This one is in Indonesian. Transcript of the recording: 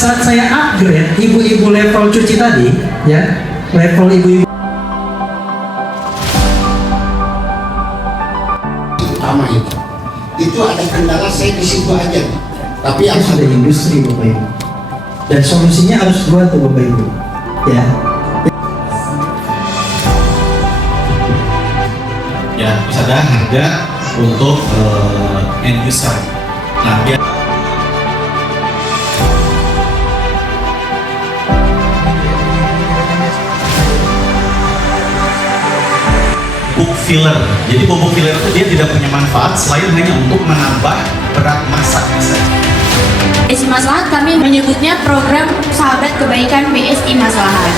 saat saya upgrade ibu-ibu level cuci tadi, ya, level ibu-ibu utama itu ada kendala saya di situ aja, tapi yang sudah industri Bapak Ibu, dan solusinya harus dua tuh Bapak Ibu, ya. Ya, terus ada harga untuk end user. Nah, dia pupuk filler. Jadi pupuk filler itu dia tidak punya manfaat selain hanya untuk menambah berat masak saja. BSI Maslahat kami menyebutnya program Sahabat Kebaikan BSI Maslahat.